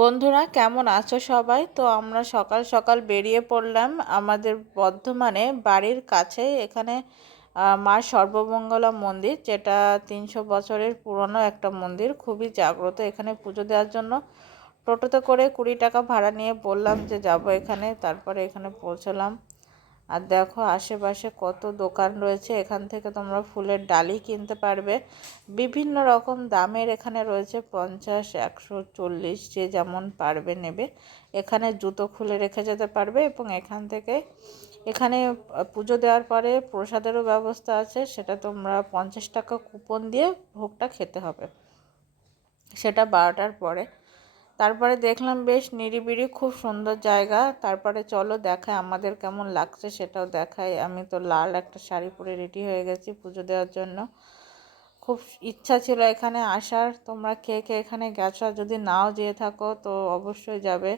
বন্ধুরা, কেমন আছো সবাই? তো আমরা সকাল সকাল বেরিয়ে পড়লাম আমাদের বর্ধমানে বাড়ির কাছে এখানে মা সর্বমঙ্গলা মন্দির, যেটা তিনশো বছরের পুরনো একটা মন্দির, খুবই জাগ্রত। এখানে পুজো দেওয়ার জন্য টোটোতে করে কুড়ি টাকা ভাড়া নিয়ে বললাম যে যাব এখানে। তারপরে এখানে পৌঁছলাম। আর দেখো আশেপাশে কত দোকান রয়েছে, এখান থেকে তোমরা ফুলের ডালি কিনতে পারবে। বিভিন্ন রকম দামের এখানে রয়েছে, পঞ্চাশ, একশো, চল্লিশ, যে যেমন পারবে নেবে। এখানে জুতো খুলে রেখে যেতে পারবে এবং এখান থেকে এখানে পুজো দেওয়ার পরে প্রসাদেরও ব্যবস্থা আছে, সেটা তোমরা পঞ্চাশ টাকা কুপন দিয়ে ভোগটা খেতে হবে। সেটা বারোটার পরে। তারপরে দেখলাম বেশ নিরিবিড়ি খুব সুন্দর জায়গা। তারপরে চলো দেখায় আমাদের কেমন লাগছে সেটাও দেখায় আমি তো লাল একটা শাড়ি পরে রেডি হয়ে গেছি পুজো দেওয়ার জন্য। খুব ইচ্ছা ছিল এখানে আসার। তোমরা কে কে এখানে গেছো? যদি নাও যেয়ে থাকো তো অবশ্যই যাবে।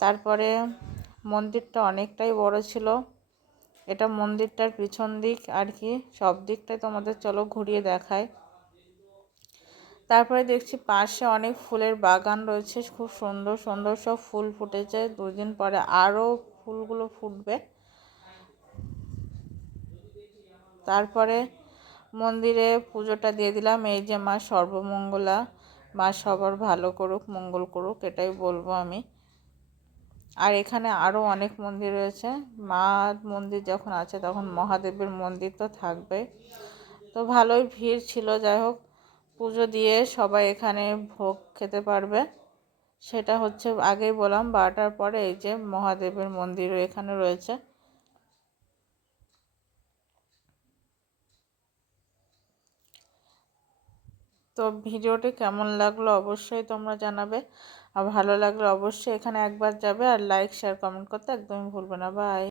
তারপরে মন্দিরটা অনেকটাই বড় ছিল। এটা মন্দিরটার পিছন দিক আর কি। সব দিকটাই তোমাদের চলো ঘুরিয়ে দেখায় তারপরে দেখছি পাশে অনেক ফুলের বাগান রয়েছে, খুব সুন্দর সুন্দর সব ফুল ফুটেছে। দুদিন পরে আরও ফুলগুলো ফুটবে। তারপরে মন্দিরে পুজোটা দিয়ে দিলাম। এই যে মা সর্বমঙ্গলা, মা সবার ভালো করুক, মঙ্গল করুক, এটাই বলব আমি। আর এখানে আরও অনেক মন্দির রয়েছে। মা মন্দির যখন আছে তখন মহাদেবের মন্দির তো থাকবে তো ভালোই ভিড় ছিল, যাই হোক। পুজো দিয়ে সবাই এখানে ভোগ খেতে পারবে। সেটা হচ্ছে আগেই বললাম, বারোটার পরে এই যে মহাদেবের মন্দিরও এখানে রয়েছে। তো ভিডিওটি কেমন লাগল অবশ্যই তোমরা জানাবে। আর ভালো লাগলে অবশ্যই এখানে একবার যাবে আর লাইক, শেয়ার, কমেন্ট করতে একদমই ভুলবে না। বাই।